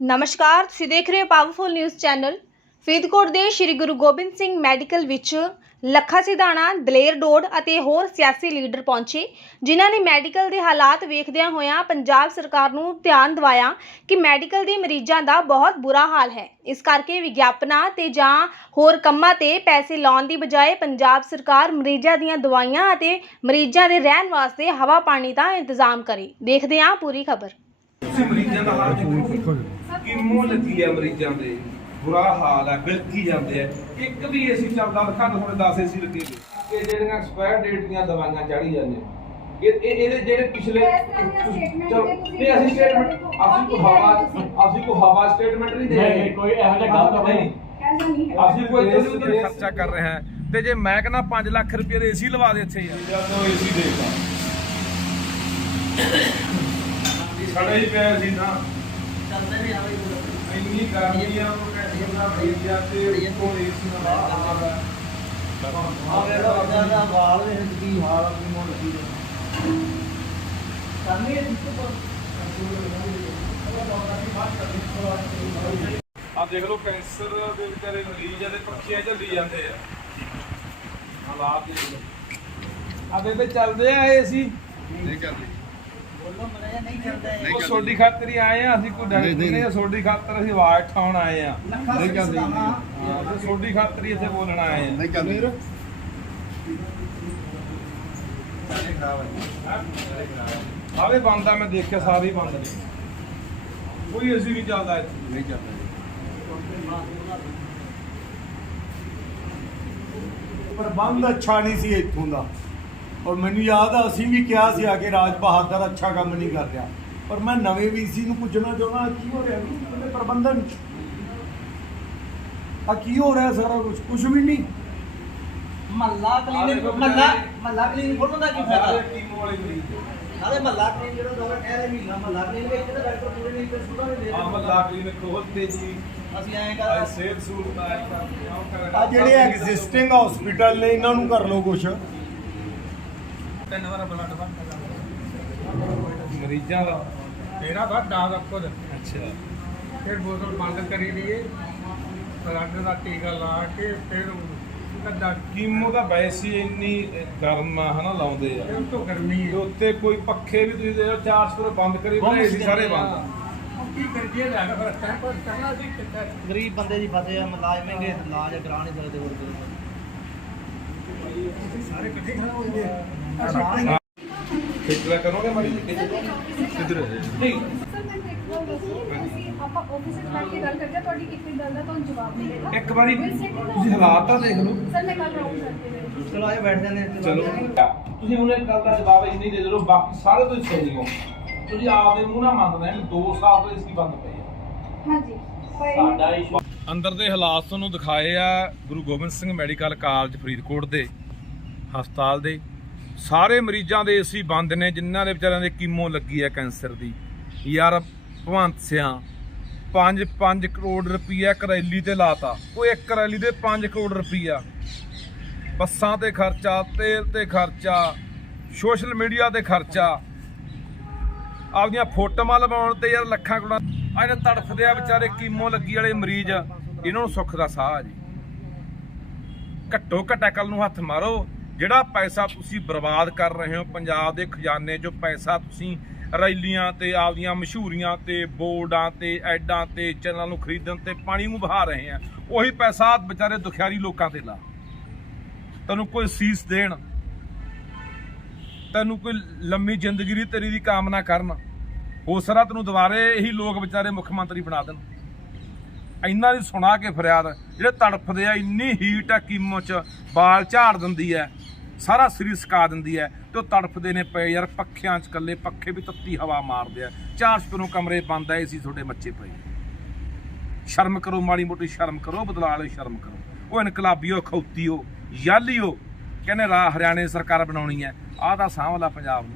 ਨਮਸਕਾਰ, ਤੁਸੀਂ ਦੇਖ ਰਹੇ ਹੋ ਪਾਵਰਫੁਲ ਨਿਊਜ਼ ਚੈਨਲ ਫਰੀਦਕੋਟ ਦੇ ਸ੍ਰੀ ਗੁਰੂ ਗੋਬਿੰਦ ਸਿੰਘ ਮੈਡੀਕਲ ਵਿੱਚ ਲੱਖਾ ਸਿਧਾਣਾ, ਦਲੇਰ ਡੋੜ ਅਤੇ ਹੋਰ ਸਿਆਸੀ ਲੀਡਰ ਪਹੁੰਚੇ, ਜਿਨ੍ਹਾਂ ਨੇ ਮੈਡੀਕਲ ਦੇ ਹਾਲਾਤ ਵੇਖਦਿਆਂ ਹੋਇਆਂ ਪੰਜਾਬ ਸਰਕਾਰ ਨੂੰ ਧਿਆਨ ਦਿਵਾਇਆ ਕਿ ਮੈਡੀਕਲ ਦੇ ਮਰੀਜ਼ਾਂ ਦਾ ਬਹੁਤ ਬੁਰਾ ਹਾਲ ਹੈ। ਇਸ ਕਰਕੇ ਵਿਗਿਆਪਨਾਂ ਤੇ ਜਾਂ ਹੋਰ ਕੰਮਾਂ ਤੇ ਪੈਸੇ ਲਾਉਣ ਦੀ ਬਜਾਏ ਪੰਜਾਬ ਸਰਕਾਰ ਮਰੀਜ਼ਾਂ ਦੀਆਂ ਦਵਾਈਆਂ ਅਤੇ ਮਰੀਜ਼ਾਂ ਦੇ ਰਹਿਣ ਵਾਸਤੇ ਹਵਾ ਪਾਣੀ ਦਾ ਇੰਤਜ਼ਾਮ ਕਰੇ। ਦੇਖਦੇ ਹਾਂ ਪੂਰੀ ਖਬਰ। ਤੁਸੀਂ ਮਰੀਜ਼ਾਂ ਦਾ ਹਾਲ ਦੇਖੋ। ਕਿੰਮੋ ਲੱਗੀ ਆ ਮਰੀਜ਼ਾਂ ਦੇ? ਬੁਰਾ ਹਾਲ ਹੈ ਬਿਲਕੀ ਜਾਂਦੇ ਆ। ਇੱਕ ਵੀ ਏਸੀ ਚੱਲਦਾ ਦੋ ਹੁਣ 10 ਏਸੀ ਲੱਗੇ। ਇਹ ਜਿਹੜੀਆਂ ਐਕਸਪਾਇਰ ਡੇਟ ਦੀਆਂ ਦਵਾਈਆਂ ਚੜੀ ਜਾਂਦੇ ਇਹ ਇਹ- ਇਹਦੇ ਜਿਹੜੇ ਪਿਛਲੇ ਚਲੋ ਨਹੀਂ ਅਸੀਂ ਸਟੇਟਮੈਂਟ ਅਸੀਂ ਕੋ ਹਵਾ ਅਸੀਂ ਕੋ ਹਵਾ ਸਟੇਟਮੈਂਟ ਨਹੀਂ ਦੇ ਰਹੇ। ਨਹੀਂ, ਕੋਈ ਇਹੋ ਜਿਹਾ ਗੱਲ ਤਾਂ ਨਹੀਂ। ਅਸੀਂ ਕੋਈ ਇੱਧਰ ਉੱਧਰ ਖਰਚਾ ਕਰ ਰਹੇ ਹਾਂ। ਤੇ ਜੇ ਮੈਂ ਕਹਿੰਦਾ 5 ਲੱਖ ਰੁਪਏ ਦੇ ਏਸੀ ਲਵਾ ਦੇ ਇੱਥੇ ਯਾਰ ਜਦੋਂ ਏਸੀ ਦੇਖਦਾ ਸੜੇ ਹੀ ਪਿਆ ਸੀ ਨਾ। ਇੰਨੀ ਗਰਮੀ ਆ ਉਹ ਕਹਿੰਦੇ ਨਾ ਭਈਆ ਤੇ ਉੱਤੋਂ ਏਸੀ ਨਾਲ ਬਾਹਰ ਆਉਂਦਾ ਆਵੇ ਦਾ ਬੰਦਾ ਦਾ ਵਾਲ ਦੇ ਕੀ ਹਾਲ ਆ ਕੀ ਮੋੜ ਲੱਗੀ ਕਰਨੀ ਹੈ ਆ ਦੇਖ ਲਓ ਕੈਂਸਰ ਦੇ ਵਿਚਾਰੇ ਮਰੀਜ਼ ਆ ਤੇ ਪੱਖੀਆਂ ਝੱਲੀ ਜਾਂਦੇ ਆ। ਹਾਲਾਤ ਦੇਖ ਲਓ। ਆ ਬੇਬੇ ਚੱਲਦੇ ਆ ਏਸੀ ਨਹੀਂ ਚੱਲਦਾ। ਇਹ ਉਹ ਸੋਡੀ ਖਾਤਰ ਹੀ ਆਏ ਆ ਅਸੀਂ ਕੋਈ ਡਰ ਨਹੀਂ ਆ ਸੋਡੀ ਖਾਤਰ ਅਸੀਂ ਆਵਾਜ਼ ਠਾਉਣ ਆਏ ਆ। ਨਹੀਂ ਚੱਲਦਾ ਹਾਂ, ਤੇ ਸੋਡੀ ਖਾਤਰ ਹੀ ਇੱਥੇ ਬੋਲਣ ਆਏ ਆ। ਸਾਰੇ ਬੰਦ ਆ ਮੈਂ ਦੇਖਿਆ ਸਾਰੇ ਹੀ ਬੰਦ ਨੇ। ਕੋਈ ਏਸੀ ਨਹੀਂ ਚੱਲਦਾ ਇੱਥੇ। ਨਹੀਂ ਪ੍ਰਬੰਧ ਅੱਛਾ ਨਹੀਂ ਸੀ ਇੱਥੋਂ ਦਾ। ਔਰ ਮੈਨੂੰ ਯਾਦ ਆ ਅਸੀਂ ਵੀ ਕਿਹਾ ਸੀ ਆ ਕੇ ਰਾਜ ਬਹਾਦਰ ਅੱਛਾ ਕੰਮ ਨਹੀਂ ਕਰ ਰਿਹਾ। ਪਰ ਮੈਂ ਨਵੇਂ ਵੀਸੀ ਨੂੰ ਪੁੱਛਣਾ ਚਾਹੁੰਦਾ ਕੀ ਹੋ ਰਿਹਾ? ਵੀ ਉਹਦੇ ਪ੍ਰਬੰਧਨ ਆ ਕੀ ਹੋ ਰਿਹਾ ਸਾਰਾ ਕੁਝ ਕੁਝ ਵੀ ਨਹੀਂ। ਮੱਲਾ ਕਲੀਨਿਕ ਮੱਲਾ ਮੱਲਾ ਕਲੀਨਿਕ ਖੋਲਣ ਦਾ ਕੀ ਫਾਇਦਾ? ਟੀਮ ਵਾਲੇ ਮਰੀਜ਼ ਨਾਲੇ ਮੱਲਾ ਕਲੀਨਿਕ ਜਿਹੜਾ ਦੋਗਾ ਕਹਿ ਰਹੇ ਮਹੀਨਾ ਮੱਲਾ ਕਲੀਨਿਕ ਵਿੱਚ ਤਾਂ ਡਾਕਟਰ ਪੂਰੇ ਨਹੀਂ ਤੇ ਸੁਧਾ ਨਹੀਂ ਦੇ ਆ ਮੱਲਾ ਕਲੀਨਿਕ ਖੋਲਤੇ ਜੀ ਅਸੀਂ ਐਂ ਆ ਕਰ ਸੇਵ ਸਹੂਲਤ ਆਇਆ ਕਰ ਆ ਜਿਹੜੇ ਐਗਜ਼ਿਸਟਿੰਗ ਹਸਪੀਟਲ ਨੇ ਇਹਨਾਂ ਨੂੰ ਕਰ ਲਓ ਕੁਝ ਤਿੰਨ ਵਾਰ ਬਲੱਡ ਮਰੀਜ਼ਾਂ ਦਾ? ਤੇਰਾ ਬਾਅਦ ਦਾਗ ਅੱਖੋਂ ਦੇ ਅੱਛਾ। ਫਿਰ ਬੋਤਲ ਬੰਦ ਕਰੀ ਲਈਏ ਬਲੱਡ ਦਾ ਟੀਕਾ ਲਾ ਕੇ ਫਿਰ ਕੱਦਾ ਕੀਮੋ ਦਾ ਵੈਸੇ ਇੰਨੀ ਗਰਮ ਆ ਹਨਾ ਲਾਉਂਦੇ ਆ। ਇਹ ਤੋਂ ਗਰਮੀ ਤੇ ਹੈ ਉੱਤੇ ਕੋਈ ਪੱਖੇ ਵੀ ਤੁਸੀਂ ਦੇਖੋ ਚਾਰ ਸਪਰੇ ਬੰਦ ਕਰੀ ਬਣੇ ਸੀ ਸਾਰੇ ਬੰਦ। ਕੀ ਕਰੀਏ ਲੈ ਫਿਰ ਟਾਈਮ ਪਰ ਕਰਨਾ ਸੀ ਕਿੱਥੇ? ਗਰੀਬ ਬੰਦੇ ਦੀ ਫਸੇ ਆ ਮੁਲਾਜ਼ਮ ਹੈਗੇ ਇਲਾਜ ਕਰਾ ਨਹੀਂ ਸਕਦੇ ਹੋਰ ਸਾਰੇ ਇਕੱਠੇ ਖੜਾ ਹੋ ਗਏ ਖੇਚਲਾ ਕਰੋਗੇ ਮਾੜੀ ਜਿਹੀ ਕਿੱਧਰ ਨਹੀਂ ਆਪਾਂ ਆਫਿਸ ਵਿੱਚ ਬੈਠ ਕੇ ਗੱਲ ਕਰਦੇ ਹਾਂ ਤੁਹਾਡੀ ਕਿੰਨੀ ਗੱਲ ਦਾ ਤੁਹਾਨੂੰ ਜਵਾਬ ਮਿਲੇਗਾ ਇੱਕ ਵਾਰੀ ਤੁਸੀਂ ਹਾਲਾਤ ਤਾਂ ਦੇਖ ਲਓ ਸਰ ਮੈਂ ਕੱਲ ਰਾਉਂਡ ਚਲੋ ਆਏ ਬੈਠ ਜਾਂਦੇ ਚਲੋ ਤੁਸੀਂ ਹੁਣ ਇੱਕ ਗੱਲ ਦਾ ਜਵਾਬ ਇੰਨੀ ਦੇ ਦਿਓ ਬਾਕੀ ਸਾਰੇ ਤੁਸੀਂ ਸਹੀ ਹੋ ਤੁਸੀਂ ਆਪਦੇ ਮੂੰਹ ਨਾਲ ਮੰਨਦੇ ਹੋ 2 ਸਾਲ ਤੋਂ ਇਸੀ ਬੰਦ ਪਏ ਆ ਹਾਂਜੀ ਅੰਦਰ ਦੇ ਹਾਲਾਤ ਤੁਹਾਨੂੰ ਦਿਖਾਏ ਆ ਗੁਰੂ ਗੋਬਿੰਦ ਸਿੰਘ ਮੈਡੀਕਲ ਕਾਲਜ ਫਰੀਦਕੋਟ ਦੇ ਹਸਪਤਾਲ ਦੇ। ਸਾਰੇ ਮਰੀਜ਼ਾਂ ਦੇ ਏਸੀ ਬੰਦ ਨੇ, ਜਿਨ੍ਹਾਂ ਦੇ ਵਿਚਾਰਿਆਂ ਦੇ ਕੀਮੋ ਲੱਗੀ ਹੈ ਕੈਂਸਰ ਦੀ। ਯਾਰ, ਭਵੰਤ ਸਿਆਂ 5-5 ਕਰੋੜ ਰੁਪਈਆ ਕਰੈਲੀ ਤੇ ਲਾਤਾ। ਉਹ ਇੱਕ ਕਰੈਲੀ ਦੇ 5 ਕਰੋੜ ਰੁਪਈਆ। ਬੱਸਾਂ ਤੇ ਖਰਚਾ, ਤੇਲ ਤੇ ਖਰਚਾ, ਸੋਸ਼ਲ ਮੀਡੀਆ ਤੇ ਖਰਚਾ। ਆਪਦੀਆਂ ਫੋਟੋਆਂ ਲਵਾਉਣ ਤੇ ਯਾਰ ਲੱਖਾਂ ਕਰੋੜਾਂ ਆ ਇਹਨਾਂ ਤੜਫਦੇ ਆ ਵਿਚਾਰੇ ਕੀਮੋ ਲੱਗੀ ਵਾਲੇ ਮਰੀਜ਼। ਇਹਨਾਂ ਨੂੰ ਸੁੱਖ ਦਾ ਸਾਹ ਆ ਜੀ। ਘੱਟੋ ਘੱਟਾ ਕੱਲ ਨੂੰ ਹੱਥ ਮਾਰੋ। ਜਿਹੜਾ ਪੈਸਾ ਤੁਸੀਂ ਬਰਬਾਦ ਕਰ ਰਹੇ ਹੋ, ਪੰਜਾਬ ਦੇ ਖਜ਼ਾਨੇ 'ਚੋਂ ਪੈਸਾ ਤੁਸੀਂ ਰੈਲੀਆਂ ਤੇ ਆਪਦੀਆਂ ਮਸ਼ਹੂਰੀਆਂ ਤੇ ਬੋਰਡਾਂ ਤੇ ਐਡਾਂ ਤੇ ਚੈਨਲਾਂ ਨੂੰ ਖਰੀਦਣ ਤੇ ਪਾਣੀ ਨੂੰ ਬਹਾ ਰਹੇ ਆ, ਉਹੀ ਪੈਸਾ ਵਿਚਾਰੇ ਦੁਖਿਆਰੀ ਲੋਕਾਂ ਤੇ ਲਾ। ਤੈਨੂੰ ਕੋਈ ਸੀਸ ਦੇਣ, ਤੈਨੂੰ ਕੋਈ ਲੰਮੀ ਜ਼ਿੰਦਗੀ ਦੀ ਤੇਰੀ ਦੀ ਕਾਮਨਾ ਕਰਨ, ਹੋ ਸਕਦਾ ਤੈਨੂੰ ਦੁਬਾਰੇ ਇਹੀ ਲੋਕ ਵਿਚਾਰੇ ਮੁੱਖ ਮੰਤਰੀ ਬਣਾ ਦੇਣ। ਇੰਨਾ ਨਹੀਂ ਸੁਣਾ ਕੇ ਫਰਿਆਦ, ਜਿਹੜੇ ਤੜਫਦੇ ਆ, ਇੰਨੀ ਹੀਟ ਆ, ਕੀਮੋ ਚ ਬਾਲ ਝਾੜ ਦਿੰਦੀ ਐ ਸਾਰਾ ਸਰੀਰ ਸਕਾ ਦਿੰਦੀ ਹੈ ਤੇ ਉਹ ਤੜਫਦੇ ਨੇ ਪਏ ਯਾਰ, ਪੱਖਿਆਂ ਚ ਕੱਲੇ ਪੱਖੇ ਵੀ ਤੱਤੀ ਹਵਾ ਮਾਰਦੇ ਆ। ਚਾਰ ਸਪਰੋਂ ਕਮਰੇ ਬੰਦ ਆਏ ਸੀ ਤੁਹਾਡੇ ਬੱਚੇ ਪਏ ਸ਼ਰਮ ਕਰੋ, ਮਾੜੀ ਮੋਟੀ ਸ਼ਰਮ ਕਰੋ ਬਦਲਾ ਵਾਲੇ ਸ਼ਰਮ ਕਰੋ। ਉਹ ਇਨਕਲਾਬੀਓ ਖੌਤੀਓ ਯਾਲੀਓ ਕਹਿੰਦੇ ਰਾ ਹਰਿਆਣੇ ਸਰਕਾਰ ਬਣਾਉਣੀ ਹੈ। ਆਹ ਦਾ ਸਾਂਭਲਾ ਪੰਜਾਬ ਨੂੰ।